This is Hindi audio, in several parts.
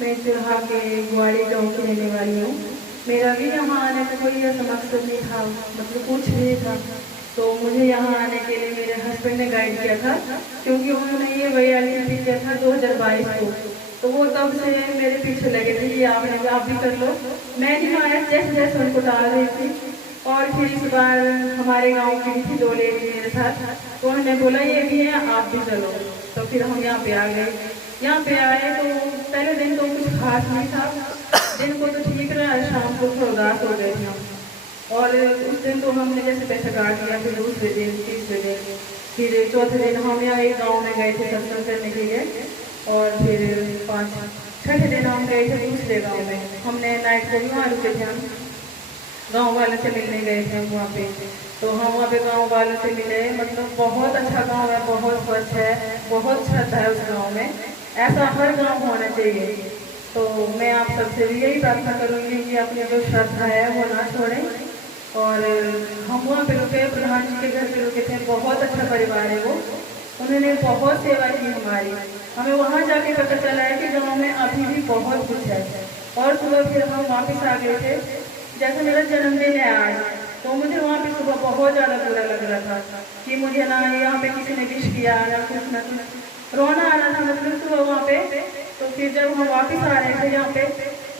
मैं चुरहा के गुआड़ी गाँव की रहने वाली हूँ। मेरा भी यहाँ आने का कोई ऐसा मकसद नहीं था, मतलब कुछ नहीं था। तो मुझे यहाँ आने के लिए मेरे हस्बैंड ने गाइड किया था, क्योंकि उन्होंने ये वायरलिटी किया था 2022 को। तो वो तब से मेरे पीछे लगे थे कि आप भी कर लो। मैं नहीं आया, जैसे जैसे उनको डाल रही थी। और फिर इस बार हमारे गांव की भी थी 2 लेडी मेरे साथ, तो उन्होंने बोला ये भी है, आप भी चलो। तो फिर हम यहाँ पे आ गए। यहाँ पे आए तो पहले दिन तो कुछ खास नहीं था, दिन को तो ठीक रहा, शाम को थोड़ा उदास हो गए थे हम। और उस दिन तो हमने जैसे पैसा काट लिया। फिर दूसरे दिन, तीसरे दिन, फिर चौथे दिन हम यहाँ एक गाँव में गए थे सत्संग करने के लिए। और फिर छठे दिन हम गए थे दूसरे गाँव में। हमने नाइट को भी वहाँ रुके थे, हम गाँव वालों से मिलने गए थे वहाँ पे। तो हम वहाँ पे गाँव वालों से मिले, मतलब बहुत अच्छा गाँव है, बहुत स्वच्छ है, बहुत श्रद्धा है उस गाँव में। ऐसा हर गाँव होना चाहिए। तो मैं आप सबसे भी यही प्रार्थना करूँगी कि अपनी जो श्रद्धा है वो ना छोड़ें। और हम वहाँ पे रुके, प्रधान जी के घर पे रुके थे, बहुत अच्छा परिवार है वो। उन्होंने बहुत सेवा की हमारी। हमें वहाँ जाके पता चला है कि गाँव में अभी भी बहुत कुछ है। और सुबह फिर हम वापस आ गए थे। जैसे मेरा जन्मदिन है आज, तो मुझे वहाँ पे सुबह बहुत ज़्यादा बुरा लग रहा था कि मुझे ना यहाँ पे किसी ने विश किया, ना कुछ रोना आ रहा था, मतलब सुबह वहाँ पे। तो फिर जब हम वापस आ रहे थे यहाँ पे,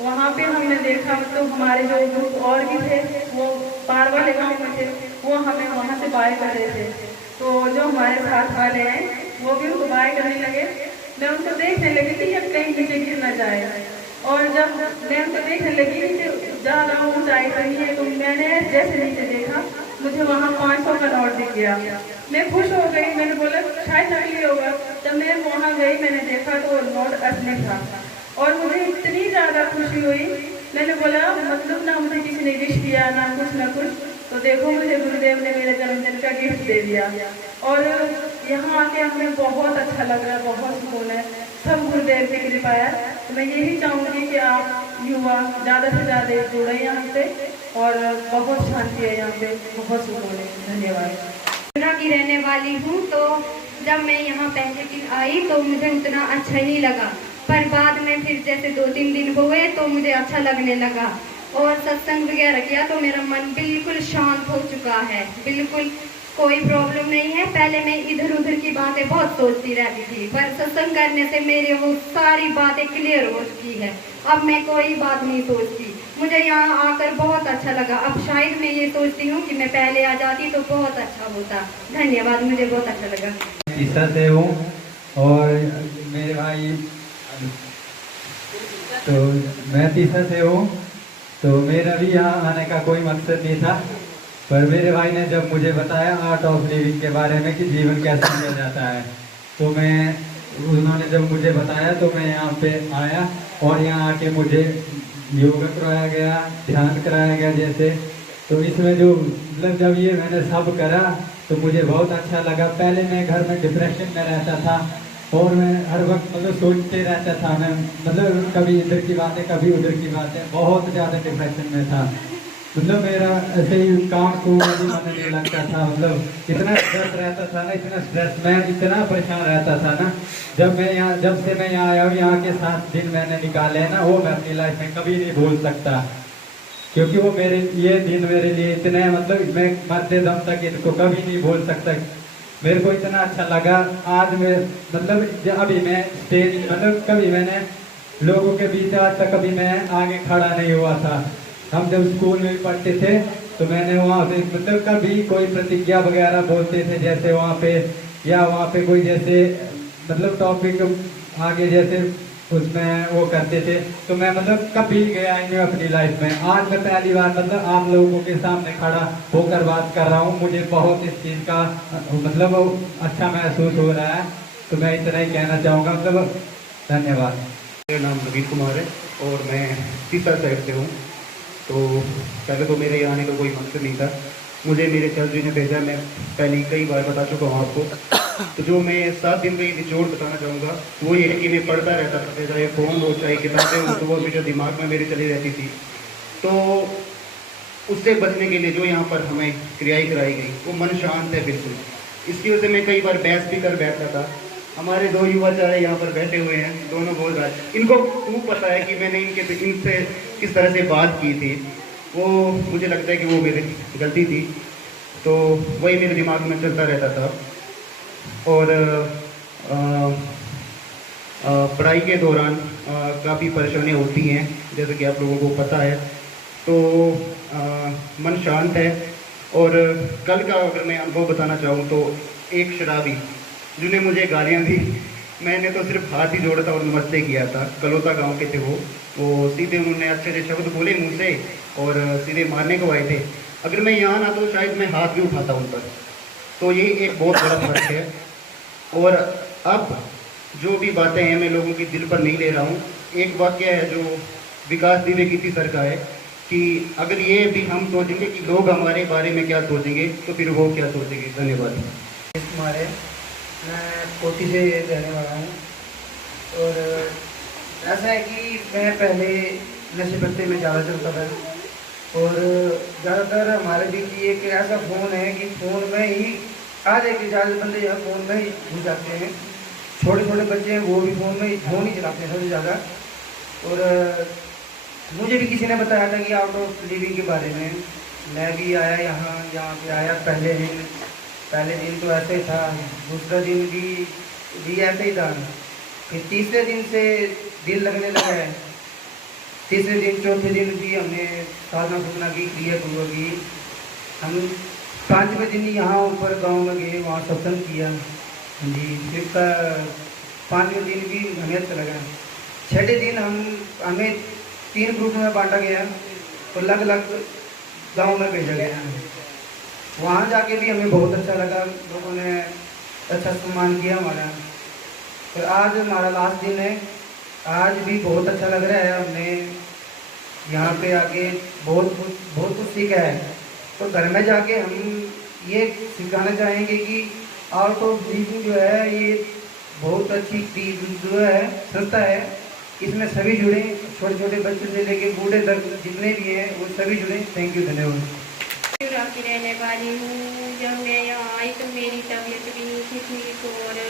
वहाँ पे हमने देखा, मतलब हमारे जो ग्रुप और भी थे वो पार वाले गाँव में थे, वो हमें वहाँ से बाय कर रहे थे। तो जो हमारे साथ वाले हैं वो भी उनको बाय करने लगे। मैं उनको देखने लगी थी कि कहीं नीचे गिर ना जाए। और जब मैं उनको देखने लगी कि ज़्यादा ऊंचाई पर नहीं है, तो मैंने जैसे नीचे देखा, मुझे वहाँ 500 का नोट दिख गया। मैं खुश हो गई, मैंने बोला शायद नकली होगा। जब मैं वहाँ गई, मैंने देखा तो वो नोट असली था। और मुझे इतनी ज़्यादा खुशी हुई, मैंने बोला मतलब ना मुझे किसी ने विश किया, ना कुछ। तो देखो मुझे गुरुदेव ने मेरे जन्मदिन का गिफ्ट दे दिया। और यहाँ आके हमें बहुत अच्छा लग रहा है, बहुत सुकून है, सब गुरुदेव की कृपा है। तो मैं यही चाहूँगी कि आप युवा ज़्यादा से ज़्यादा जुड़े यहाँ से, और बहुत शांति है यहाँ पे, बहुत सुकून है। धन्यवाद। पटना की रहने वाली हूँ। तो जब मैं यहाँ पहले दिन आई तो मुझे उतना अच्छा नहीं लगा, पर बाद में फिर जैसे 2-3 दिन हुए तो मुझे अच्छा लगने लगा। और सत्संग वगैरह किया तो मेरा मन बिल्कुल शांत हो चुका है, बिल्कुल कोई प्रॉब्लम नहीं है। पहले मैं इधर उधर की बातें बहुत सोचती रहती थी, पर सत्संग करने से मेरे वो सारी बातें क्लियर हो चुकी है। अब मैं कोई बात नहीं सोचती। मुझे यहाँ आकर बहुत अच्छा लगा। अब शायद मैं ये सोचती हूँ कि मैं पहले आ जाती तो बहुत अच्छा होता। धन्यवाद, मुझे बहुत अच्छा लगा। तीसरा से हूँ और मेरे भाई, तो मैं तीसरा से हूँ। तो मेरा भी यहाँ आने का कोई मकसद नहीं था, पर मेरे भाई ने जब मुझे बताया आर्ट ऑफ लिविंग के बारे में कि जीवन कैसे जिया जाता है, तो उन्होंने जब मुझे बताया तो मैं यहाँ पे आया। और यहाँ आके मुझे योगा कराया गया, ध्यान कराया गया जैसे। तो इसमें जो मतलब जब ये मैंने सब करा तो मुझे बहुत अच्छा लगा। पहले मैं घर में डिप्रेशन में रहता था और मैं हर वक्त मतलब सोचते रहता था, मैं मतलब कभी इधर की बातें कभी उधर की बातें, बहुत ज़्यादा डिप्रेशन में था। मतलब मेरा ऐसे ही काम को भी मन नहीं लगता था, मतलब इतना स्ट्रेस रहता था ना, इतना स्ट्रेस, मैं इतना परेशान रहता था ना। जब से मैं यहाँ आया हूँ, यहाँ के 7 दिन मैंने निकाले हैं ना, वो मैं अपनी लाइफ में कभी नहीं भूल सकता। क्योंकि वो ये दिन मेरे लिए इतने, मतलब मैं मरते दम तक इनको कभी नहीं भूल सकता। मेरे को इतना अच्छा लगा आज मैं, मतलब अभी मैं स्टेज, मतलब कभी मैंने लोगों के बीच आज तक कभी मैं आगे खड़ा नहीं हुआ था। हम जब स्कूल में पढ़ते थे तो मैंने वहाँ पे मतलब कभी कोई प्रतिज्ञा वगैरह बोलते थे जैसे वहाँ पे, या वहाँ पे कोई जैसे मतलब टॉपिक आगे जैसे उसमें वो करते थे, तो मैं मतलब कभी गया ही नहीं अपनी लाइफ में। आज मैं पहली बार मतलब आप लोगों के सामने खड़ा होकर बात कर रहा हूँ। मुझे बहुत इस चीज़ का मतलब अच्छा महसूस हो रहा है। तो मैं इतना ही कहना चाहूँगा, मतलब धन्यवाद। मेरा नाम नवीन कुमार है और मैं तीसरा साइड से हूँ। तो पहले तो मेरे यहाँ आने का कोई मकसद नहीं था, मुझे मेरे चल जी ने भेजा। मैं पहले कई बार बता चुका हूँ आपको। तो जो मैं 7 दिन का ये निचोड़ बताना चाहूँगा वो ये है कि मैं पढ़ता रहता था, चाहे फ़ोन हो चाहे किताबें हो, तो वो हमेशा दिमाग में मेरे चली रहती थी। तो उससे बचने के लिए जो यहाँ पर हमें क्रियाएँ कराई गई वो मन शांत है बिल्कुल। इसकी वजह से मैं कई बार बहस भी कर बैठता था हमारे दो युवा चारे यहाँ पर बैठे हुए हैं, दोनों बहुत अच्छे। इनको खूब पता है कि मैंने इनसे किस तरह से बात की थी। वो मुझे लगता है कि वो मेरी गलती थी, तो वही मेरे दिमाग में चलता रहता था। और पढ़ाई के दौरान काफ़ी परेशानियाँ होती हैं, जैसे कि आप लोगों को पता है। तो मन शांत है। और कल का अगर मैं अनुभव बताना चाहूँ तो एक शराबी जिन्हें मुझे गालियाँ दी, मैंने तो सिर्फ हाथ ही जोड़ा था और नमस्ते किया था। कलौता गांव के थे वो सीधे उन्होंने अच्छे अच्छे शब्द बोले मुँह से और सीधे मारने को आए थे। अगर मैं यहाँ ना तो शायद मैं हाथ भी उठाता उन पर। तो ये एक बहुत बड़ा फर्क है। और अब जो भी बातें हैं मैं लोगों की दिल पर नहीं ले रहा हूँ। एक वाक्य है जो विकास दिव्य की सर का है कि अगर ये भी हम सोचेंगे कि लोग हमारे बारे में क्या सोचेंगे तो फिर वो क्या सोचेंगे। धन्यवाद। हमारे मैं कोटी से रहने वाला हूँ। और ऐसा है कि मैं पहले नशे पत्ते में ज़्यादा चलता था और ज़्यादातर हमारे बीच एक ऐसा फ़ोन है कि फ़ोन में ही आधे के ज़्यादा बंदे जो है फ़ोन में ही घुस जाते हैं। छोटे छोटे बच्चे हैं वो भी फ़ोन ही चलाते हैं सबसे ज़्यादा। और मुझे भी किसी ने बताया था कि आउट ऑफ लिविंग के बारे में। मैं भी आया यहाँ पे आया। पहले दिन तो ऐसे ही था, दूसरा दिन भी ऐसे ही था। फिर तीसरे दिन से दिल लगने लगा है। तीसरे दिन चौथे दिन भी हमने साधना की, क्रियापूर्वक की। हम 5वें दिन यहाँ ऊपर गांव में गए, वहाँ सत्संग किया। हाँ जी। फिर 5वें दिन भी हमें अच्छा लगा। 6ठे दिन हमें 3 ग्रुप में बांटा गया और अलग अलग गांव में भेजा गया। वहाँ जाके भी हमें बहुत अच्छा लगा, लोगों ने अच्छा सम्मान किया हमारा। और आज हमारा लास्ट दिन है, आज भी बहुत अच्छा लग रहा है। हमने यहाँ पे आके बहुत कुछ सीखा है। तो घर में जाके हम ये सिखाना चाहेंगे कि आउट ऑफ लिविंग जो है ये बहुत अच्छी जो है संस्था है। इसमें सभी जुड़े, छोटे छोटे बच्चे से लेके बूढ़े तक जितने भी हैं वो सभी जुड़े। थैंक यू, धन्यवाद। त्रिपुरा की रहने वाली हूँ। जब मैं यहाँ आई तो मेरी तबीयत भी नहीं थी ठीक। और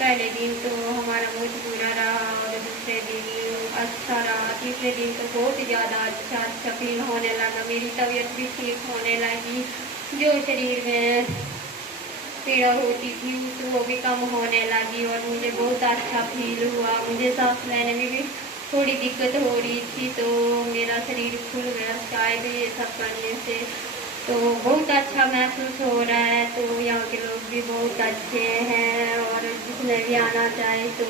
पहले दिन तो हमारा बहुत बुरा रहा और दूसरे दिन अच्छा रहा। तीसरे दिन तो बहुत ज़्यादा अच्छा फील होने लगा। मेरी तबीयत भी ठीक होने लगी। जो शरीर में पीड़ा होती थी तो वो भी कम होने लगी और मुझे बहुत अच्छा फील हुआ। मुझे सांस लेने में भी थोड़ी दिक्कत हो रही थी तो मेरा शरीर खुल गया शायद ये सब करने से। तो बहुत अच्छा महसूस हो रहा है। तो यहाँ के लोग भी बहुत अच्छे हैं और जिसने भी आना चाहे तो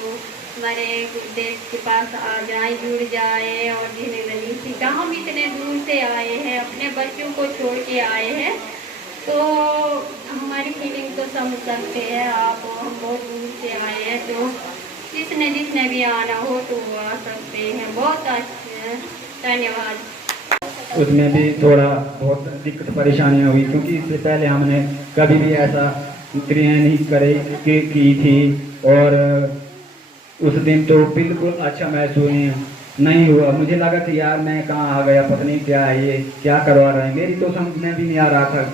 हमारे गुरुदेव के पास आ जाए, जुड़ जाए। और जिन्हें नहीं सीखा, हम इतने दूर से आए हैं, अपने बच्चों को छोड़ के आए हैं, तो हमारी फीलिंग तो समझ सकते हैं आप। हम बहुत दूर से आए हैं, तो जिसने भी आना हो तो वो आ सकते हैं। बहुत अच्छे हैं, धन्यवाद। उसमें भी थोड़ा बहुत दिक्कत परेशानियाँ हुई क्योंकि इससे पहले हमने कभी भी ऐसा क्रिया नहीं की थी। और उस दिन तो बिल्कुल अच्छा महसूस नहीं हुआ। मुझे लगा कि यार मैं कहाँ आ गया, पता नहीं क्या है ये, क्या करवा रहे हैं, मेरी तो समझ में भी नहीं आ रहा था।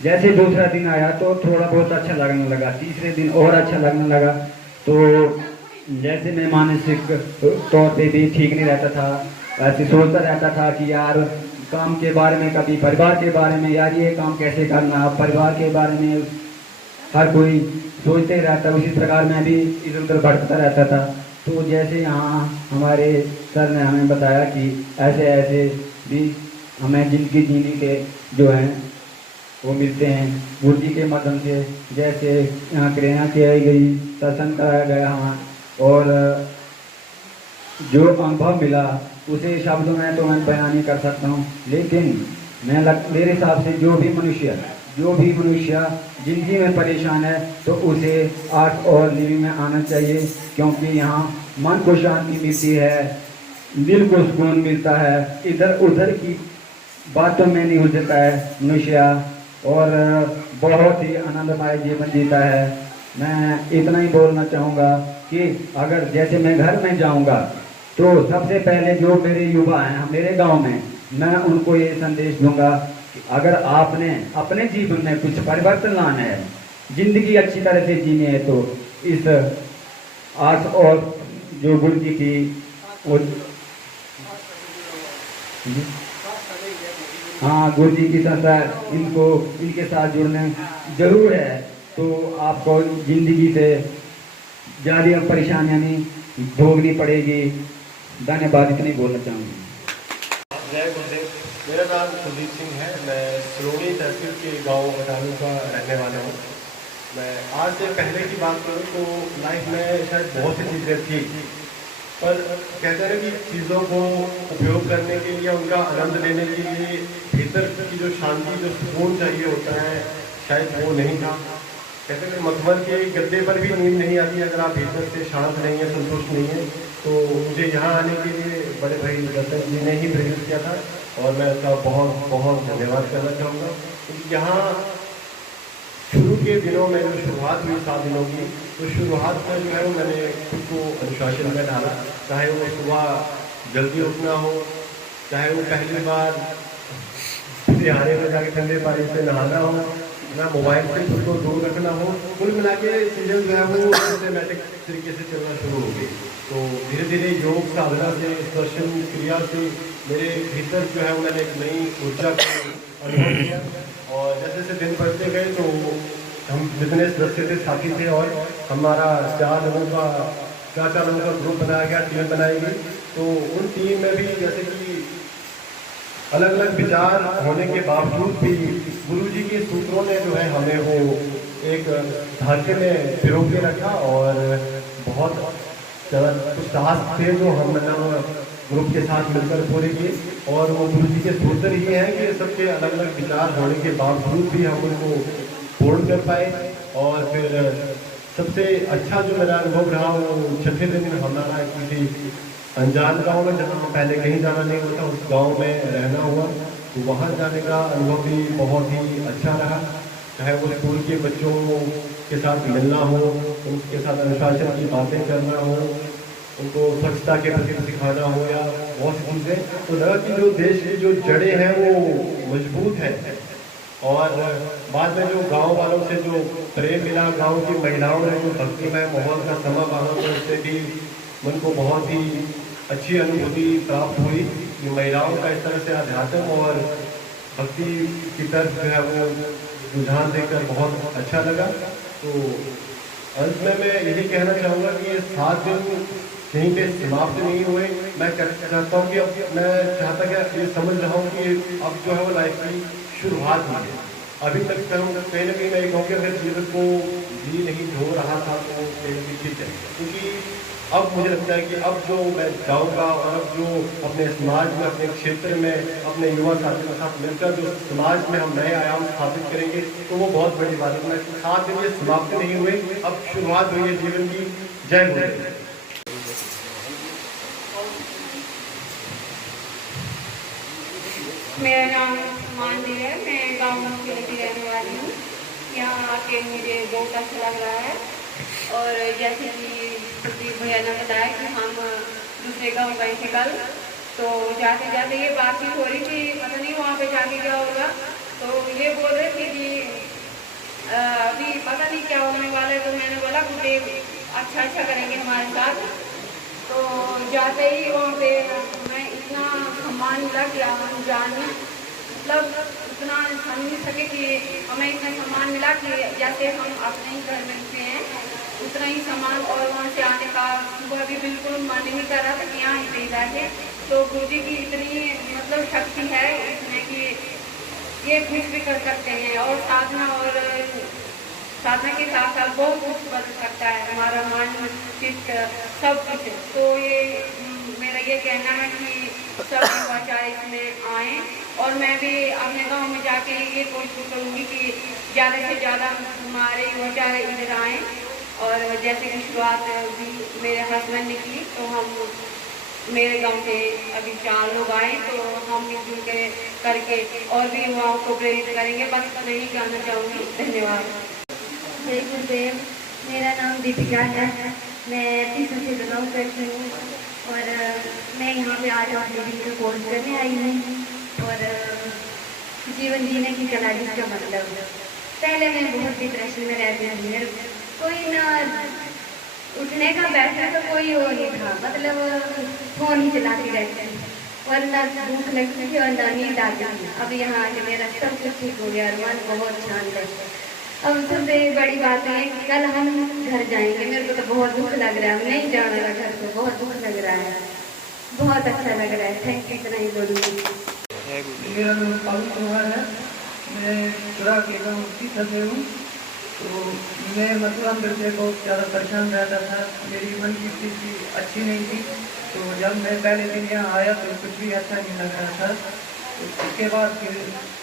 जैसे दूसरा दिन आया तो थोड़ा बहुत अच्छा लगने लगा, तीसरे दिन और अच्छा लगने लगा। तो जैसे मैं मानसिक तौर पे भी ठीक नहीं रहता था, ऐसे सोचता रहता था कि यार काम के बारे में, कभी परिवार के बारे में, यार ये काम कैसे करना, परिवार के बारे में हर कोई सोचते रहता। उसी प्रकार मैं भी इधर उधर भटकता रहता था। तो जैसे यहाँ हमारे सर ने हमें बताया कि ऐसे ऐसे भी हमें जिंदगी जीने के जो हैं वो मिलते हैं गुरु जी के माध्यम से। जैसे यहाँ क्रिया की गई, सत्संग कराया गया वहाँ, और जो अनुभव मिला उसे शब्दों में तो मैं बयान नहीं कर सकता हूँ। लेकिन मेरे हिसाब से जो भी मनुष्य जिंदगी में परेशान है तो उसे आर्ट और लिविंग में आना चाहिए, क्योंकि यहाँ मन को शांति मिलती है, दिल को सुकून मिलता है, इधर उधर की बातों में नहीं उलझता है मनुष्य और बहुत ही आनंदमय जीवन जीता है। मैं इतना ही बोलना चाहूँगा कि अगर जैसे मैं घर में जाऊँगा तो सबसे पहले जो मेरे युवा हैं मेरे गांव में, मैं उनको ये संदेश दूंगा कि अगर आपने अपने जीवन में कुछ परिवर्तन लाना है, जिंदगी अच्छी तरह से जीनी है, तो इस आर्ट्स और जो गुरु जी की वो हाँ गुरु जी की संस्था इनको इनके साथ जुड़ने जरूर है, तो आपको जिंदगी से ज़्यादा परेशानियाँ नहीं भोगनी पड़ेगी। धन्यवाद, इतनी बोलना चाहूँगी। जय गुरुदेव। मेरा नाम कुलदीप सिंह है। मैं सलोनी तहसील के गांव अटालू का रहने वाला हूँ। मैं आज से पहले की बात करूँ तो लाइफ में शायद बहुत सी चीज़ें थी, पर कहते हैं कि चीज़ों को उपयोग करने के लिए, उनका आनंद लेने के लिए भीतर की जो शांति, जो सुकून चाहिए होता है, शायद वो नहीं था। कहते हैं कि मखमल के गद्दे पर भी नींद नहीं आती अगर आप भीतर से शांत नहीं है, संतुष्ट नहीं है। तो मुझे यहाँ आने के लिए बड़े भाई दत्तन जी ने ही प्रेरित किया था और मैं उसका बहुत बहुत धन्यवाद करना चाहूँगा, क्योंकि यहाँ शुरू के दिनों में जो शुरुआत हुई 7 दिनों की, तो शुरुआत में जो है वो मैंने खुद को अनुशासन में डाला। चाहे वो सुबह जल्दी उठना हो, चाहे वो पहली बार सिहारे में जाके ठंडे पानी से नहाना हो, ना मोबाइल से खुद को दूर रखना हो, कुल मिला के चीज़ें जो है वो सिस्टमेटिक तरीके से चलना शुरू हो गई। तो धीरे धीरे योग साधना से, दर्शन क्रिया से मेरे भीतर जो है वो मैंने एक नई ऊर्जा को अनुभव किया। और जैसे जैसे दिन बढ़ते गए तो हम जितने सदस्य थे, साथी थे, और हमारा 4 लोगों का ग्रुप बनाया गया, टीम बनाई गई। तो उन टीम में भी जैसे कि अलग अलग विचार होने के बावजूद भी गुरुजी के सूत्रों ने जो है हमें वो एक ढांचे में पिरो के रखा, और बहुत ज़्यादा कुछ टास्क थे जो हम ग्रुप के साथ मिलकर पूरे किए। और वो गुरुजी के सूत्र ये हैं कि सबके अलग अलग विचार होने के बावजूद भी हम उनको पूर्ण कर पाए। और फिर सबसे अच्छा जो मेरा अनुभव रहा वो 6ठे दिन हमारा किसी अनजान गांव में, जहाँ पहले कहीं जाना नहीं होता, उस गांव में रहना हुआ। तो वहाँ जाने का अनुभव भी बहुत ही अच्छा रहा। चाहे वो स्कूल के बच्चों के साथ मिलना हो, उनके साथ अनुशासन की बातें करना हो, उनको स्वच्छता के प्रति सिखाना हो, या बहुत सी चीज़ें। तो लगा कि जो देश की जो जड़ें हैं वो मजबूत हैं। और बाद में जो गांव वालों से जो प्रेम मिला, गांव की महिलाओं ने जो भक्तिमय माहौल का समा बांधा, तो उससे भी मन को बहुत ही अच्छी अनुभूति प्राप्त हुई। कि महिलाओं का इस तरह से अध्यात्म और भक्ति की तरफ जो है वो रुझान देखकर बहुत अच्छा लगा। तो अंत में मैं यही कहना चाहूँगा कि ये 7 दिन यहीं पे समाप्त नहीं हुए। मैं चाहता हूँ कि अब मैं चाहता कि ये समझ रहा हूँ कि अब जो है वो लाइफ की शुरुआत हुई है। अभी तक कहीं ना कहीं मैं कहूँ कि अगर जीवन को जी नहीं ढो रहा था तो कहीं ना कहीं ठीक है, क्योंकि अब मुझे लगता है कि अब जो मैं जाऊँगा और अब जो अपने समाज में, अपने क्षेत्र में, अपने युवा साथियों के साथ मिलकर जो समाज में हम नए आयाम स्थापित करेंगे, तो वो बहुत बड़ी बात है। 7 दिन ये समाप्त नहीं हुए, अब शुरुआत हुई है जीवन की। जय गुरुदेव। मेरा नाम मानवी है, मैं गाँव की रहने वाली हूँ। यहाँ आके मुझे बहुत अच्छा लग रहा है। और जैसे कि सुदीप भैया ने बताया कि हम दूसरे गांव गए थे कल, तो जाते जाते ये बातचीत हो रही थी, पता नहीं वहाँ पे जाके क्या होगा। तो ये बोल रहे थे कि अभी पता नहीं क्या होने वाला है। तो मैंने बोला कि अच्छा करेंगे हमारे साथ। तो जाते ही वहाँ पे मैं इतना सम्मान मिला कि हम जाने मतलब इतना समझ नहीं सके कि हमें इतना सम्मान मिला कि जैसे हम अपने ही घर में रुके हैं उतना ही सम्मान। और वहाँ से आने का सुबह भी बिल्कुल मन नहीं कर रहा था कि यहाँ ही बैठे। तो गुरुजी की इतनी मतलब शक्ति है इसमें कि ये कुछ भी कर सकते हैं। और साधना के साथ साथ बहुत कुछ बदल सकता है हमारा मन, चित्त, सब कुछ। तो ये मेरा ये कहना है कि सब युवाचार इसमें आएँ। और मैं भी अपने गांव में जाके ये कोशिश करूँगी कि ज़्यादा से ज़्यादा हमारे युवाचार इधर आएँ। और जैसे कि शुरुआत भी मेरे हस्बैंड ने की, तो हम मेरे गांव से अभी 4 लोग आए, तो हम मिलजुल के करके और भी युवाओं को प्रेरित करेंगे। बस मैं यही कहना चाहूँगी। धन्यवाद। जय गुरुदेव। मेरा नाम दीपिका है, मैं 30 से बिलोंग करती हूँ और मैं यहाँ पे आज ऑफलिविंग का कोर्स करने आई हूँ। और जीवन जीने की कला जिसका मतलब, पहले मैं बहुत डिप्रेशन में रहती थी, कोई ना उठने का बैठने का कोई वो नहीं था, मतलब फोन ही चलाती रहती थी और ना भूख लगती थी और ना नींद आती थी। अब यहाँ आके मेरा सब कुछ ठीक हो गया और मन बहुत शांत है। अब सबसे बड़ी बात है कल हम घर जाएंगे, मेरे को तो बहुत दुख लग रहा है, नहीं जाना रहा घर को, बहुत दुख लग रहा है, बहुत अच्छा लग रहा है। थैंक यू, इतना ही बोलूँगी। मेरा नाम पवन कुमार है, मैं चुरा के गाँव तीसरा से हूँ। तो मैं मतलब अंदर से बहुत ज़्यादा परेशान रहता था, मेरी मन की स्थिति अच्छी नहीं थी। तो जब मैं पहले दिन यहाँ आया तो कुछ भी अच्छा नहीं लग रहा था। तो उसके बाद फिर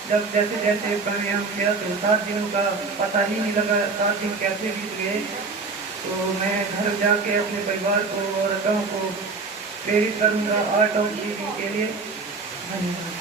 जब जैसे जैसे प्राणायाम किया तो 7 दिनों का पता ही नहीं लगा 7 दिन कैसे बीत गए। तो मैं घर जाके अपने परिवार को और गाँव को प्रेरित करूँगा आर्ट ऑफ लिविंग के लिए। धन्यवाद।